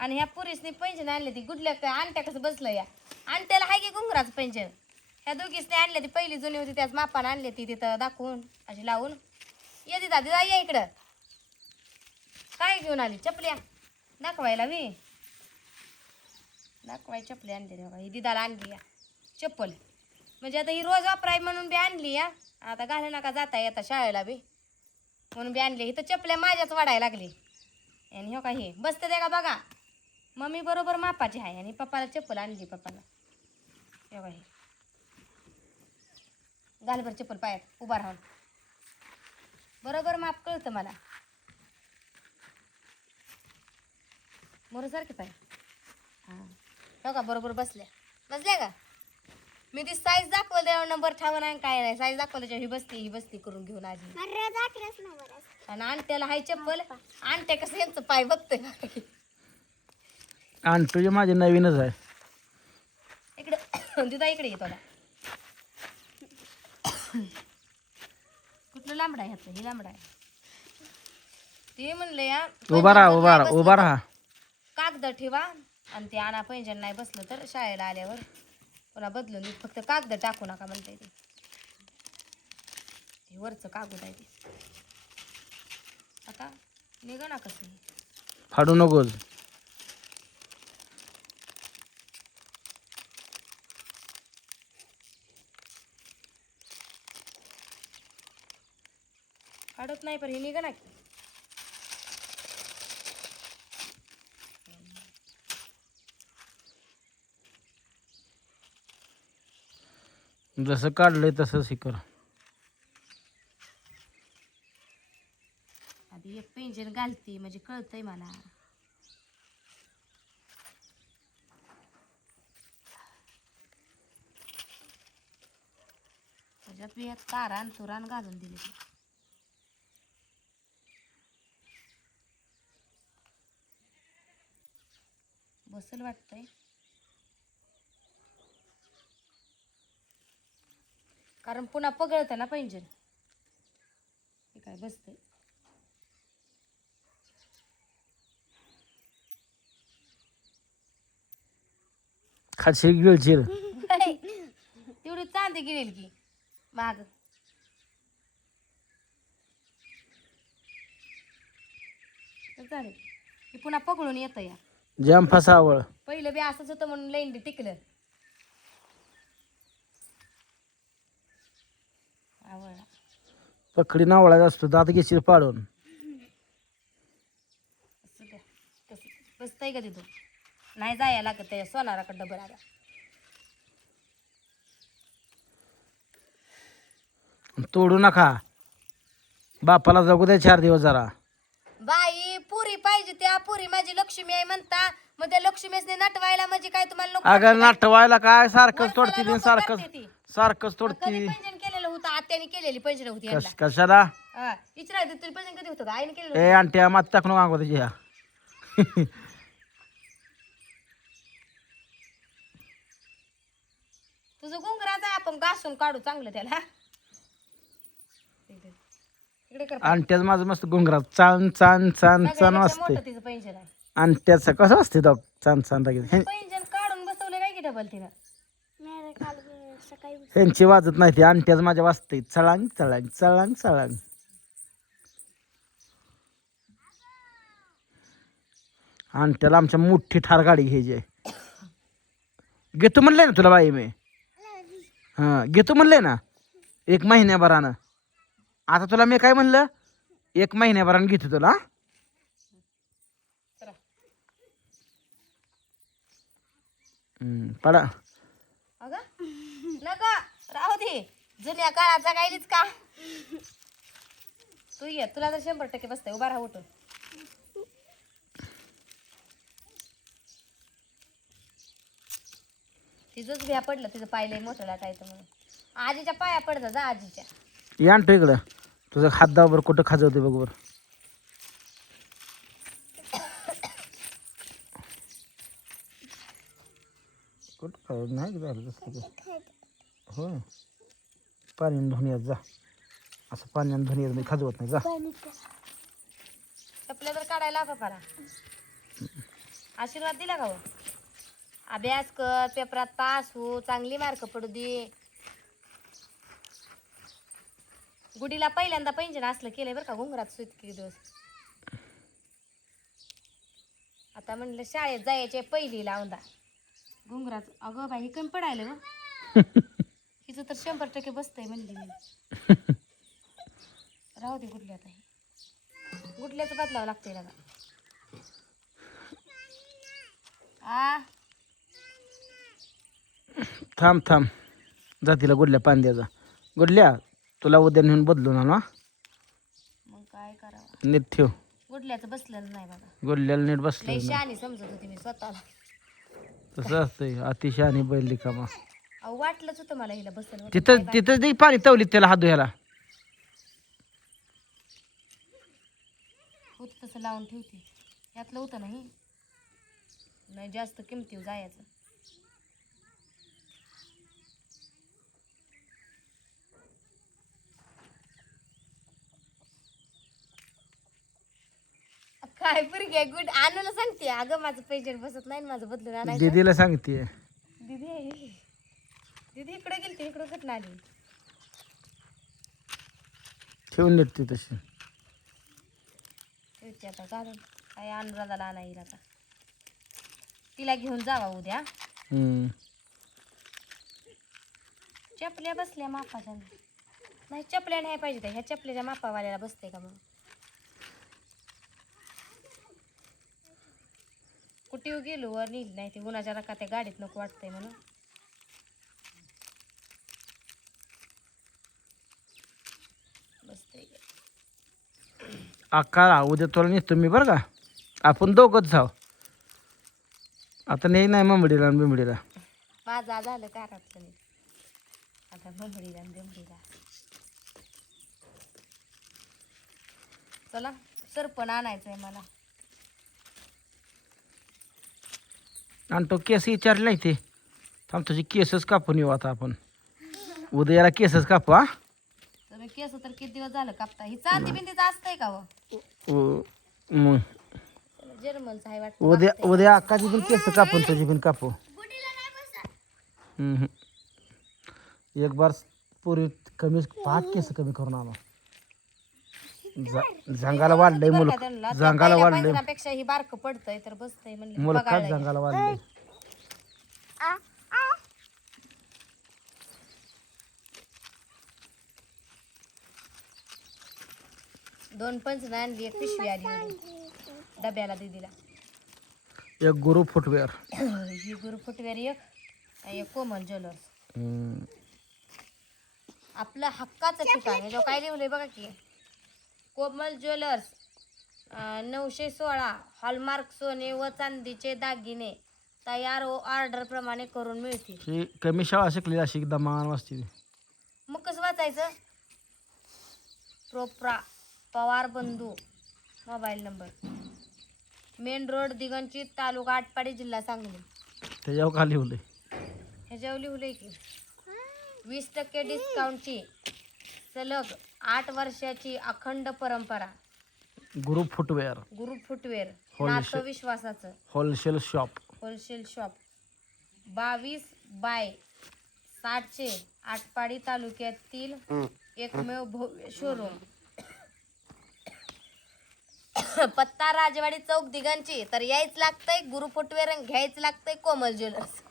आणि ह्या पुरीसनी पैंजण आणले ती गुडल्या काय आणत्या कसं बसलं या आणत्याला हाय की घुंगराचं पैंजण ह्या दोघीसने आणले ती पहिली जुनी होती त्याच मापानं आणली ती तिथं दाखवून अशी लावून ये दादी जा या इकडं काय घेऊन आली चपल्या दाखवायला मी दाखवाय चपली आणली रे ही दिदाला आणली या चप्पल म्हणजे आता ही रोज वापराय म्हणून बी आणली या आता घालू नका जाता येता शाळेला बी म्हणून बी आणली इथं चपल्या माझ्याच वाढायला लागली आणि हो का हे बसते त्या का बघा मम्मी बरोबर मापाची आहे आणि पप्पाला चप्पल आणली पप्पाला हे बघा हे घाल बरं चप्पल पायात उभा राहून बरोबर माप कळतं मला बरोबर सारखे पाय हां हो का बरोबर बसल्या का मी ती साईज दाखवलं त्यावर नंबर ठावं नाही काय नाही साईज दाखवल्याच्या ही बसती करून घेऊन आजी आणि आणत्याला हाय चप्पल आणते कसं यांचं पाय बघतोय आणि तुझे माझे नवीनच आहे इकडं दिदा इकडे येतो कुठलं लांबडा आहे ह्याचं हे लांबडा आहे ते म्हणले या उभा राहा कागद ठेवा आणि ते आणा पैंजण नाही बसलं तर शाळेला आल्यावर पुन्हा बदलून देऊ फक्त कागद टाकू नका म्हणते ते वरचं कागद आहे ते आता निघा ना कसं फाडू नकोस काढत नाही पण हे निघा ना की जसं काढलंय तसंच हे कर आधी एक पैंजण घालते म्हणजे कळतंय मला त्याच्यात मी एक तारान तुरान घालून दिली बसल वाटतंय कारण पुन्हा पगळतं ना पैंजण हे काय बसतंय खाशील गिळशील तेवढी चांदी गिळेल की माग चालेल हे पुन्हा पगळून येतं या जाम फसावळ पहिलं बी असंच होतं म्हणून लईन टिकलं आवडला पकडी नावळाचा असतो दात घेशील पाडून असं द्या तसं बसतंय का तिथं नाही जायला लागत त्या सोनाराकडं डबल आला तोडू नका बापाला जगू दे 4 दिवस जरा बाई पुरी पाहिजे त्या पुरी माझी लक्ष्मी आहे म्हणता मग त्या लक्ष्मीसने नटवायला म्हणजे काय तुम्हाला नको अगं नाटवायला काय सारखंच वर्षाला तोडती लोकं सारखंच करते ती. सारखंच कधी तोडती पैंजण केलेलं होतं आत्याने केलेली पैंजण होती यांना. कशाला हा विचारायचं तुला पैंजण कधी होतं का आईने केलेलं ए आंट्या मात टाकून मागव त्याची ह्या होतं? तुझं घुंगराचं आहे आपण घासून काढू चांगलं त्याला इकडे कर अंट्याच माझं मस्त घुंगरात चान चान चान चान सगळ्यापेक्षा वाजते मोठं तिचं पैंजण आहे अंट्याचं कसं असते दग चान चान लागेल पैंजण काढून बसवलं काय की डबल तिनं ह्यांची वाजत नाही ती अंट्याच माझ्या वाजते चळांग चळांग चळांग चळांग अंट्याला आमच्या मोठी ठार गाडी घ्यायची आहे घेतो म्हणले ना तुला बाई मी हा घेतो म्हणले ना 1 महिन्याभरानं आता तुला मी काय म्हणलं 1 महिन्याभरानं घेतो तुला पडा अगं नका राहू दे जुन्या काळाचा गायलीच का तू ये तुला तर 100% बसतंय उभा राहा उठून तिचंच भ्या पडलं तिचं पाय लय मोठं लाटायचं म्हणून आजीच्या पाया पडतं जा आजीच्या या आणतो इकडं तुझं हात दाव बरं कुठं खाजवते बघ बरं कुठं नाही झालं तसं हो पाण्याने धुण्यात जा असं पाण्याने धुण्यात मी खाजवत नाही जा चपल्या तर काढायला का पारा आशीर्वाद दिला का हो? अभ्यास कर, पेपरात पास हो, चांगली मार्क पडू दे. गुडीला पहिल्यांदा पैंजण असलं केलंय बरं का, घुंगरात सुत किती दिवस. आता म्हणलं शाळेत जायचे पहिलीला औंदा घुंगरात. अगं बाई, हे कमी पडायला ग. हिचं तर 100% बसतंय म्हणली मी. राहू दे गुडल्या. आता हे गुडल्याचं बदलावं लागतंय दादा. थांब थांब, जा तिला गुडल्या पाणी द्यायचा. गुडल्या, तुला उद्या नेऊन बदलून आणू. मग काय करावं, नीट ठेव. गुडल्याचं बसलेलं नाही बघा. गुडल्याला नीट लय बसलं. शहाणी समजत होती मी स्वतःला. तसं असतंय, अतिशय आणि बैल रिकामा. अहो वाटलंच होतं मला हिला बसेल. तिथं दे पाणी तवलीत त्याला हात धुयाला. होत तसं लावून ठेवते. यातलं होतं नाही, नाही जास्त किमतीवर जायचं. काय पुरगी गुड आणूला सांगते. अगं माझं पैसे बसत नाही, माझं बदलून आणायचं. दीदीला सांगते. दीदी दीदी इकडे गेलती, इकडं कुठं आली. ठेवून नीट ती तशी. ठेवते आता घालून. काय अनुराधाला आणा येईल आता. तिला घेऊन जावा उद्या. चपल्या बसल्या मापाच्या नाही. चपल्या नाही पाहिजे त्या. ह्या चपल्याच्या मापावाल्याला बसते का मग. कुठे गेलो वर नेली नाही ते उन्हाच्या रका त्या गाडीत नको वाटतंय म्हणून. बसते अक्का उद्या तुला नेतो मी बरं का. आपण दोघंच जाऊ. आता नाही ममडीला आणि बिमडीला. माझा झालं कारातलं नाही. आता बंबडीला आणि बिंबडीला. चला सरपण आणायचंय मला. आणि तो केस विचारले नाही ते. थांब, तुझी केसच कापून येऊ आता आपण. उद्या याला केसच कापू. हा, तुम्ही केस तर किती दिवस झालं कापता. ही चांदी बिंदीचं असतंय का हो? मग जर्मनचं आहे उद्या अक्काची पण केस कापून तुझी पण कापू. एक बार पूर्वी कमी 5 केस कमी करून आणू. जंगाला वाढलंय मुलग. जंगाला वाढलंय. पेक्षा ही बारक पडतंय तर बसतंय म्हणलं. मुलखात जंगाला वाढलंय. दोन पंच आणली, एक पिशवी आली एवढी डब्याला दीदीला. एक गुरु फुटवेअर. ही गुरु फुटवेअर एक कोमल ज्वेलर्स. आपलं हक्काचं ठिकाण आहे. काय लिहिलंय बघा की, कोमल ज्वेलर्स 916 हॉलमार्क सोने व चांदीचे दागिने तयार व ऑर्डर प्रमाणे करून मिळतील. ही कमी शाळा शिकली अशी एकदम मान वाजते. मग कसं वाचायचं. प्रोप्रा पवार बंधू, मोबाईल नंबर, मेन रोड दिगंची, तालुका आटपाडी, जिल्हा सांगली. त्याच्यावर का लिहिलंय. ह्याच्यावर लिहिलंय की 20% डिस्काउंटची सलग 8 वर्षाची अखंड परंपरा. गुरु फुटवेअर. गुरु फुटवेअर नातं विश्वासाचं wholesale shop. Wholesale shop 22/60 Atpadi तालुक्यातील एकमेव भव्य शोरूम. पत्ता राजवाडी चौक दिगंची. तर यायच लागतंय गुरु फुटवेअर, घ्यायच लागतंय कोमल ज्वेलर्स.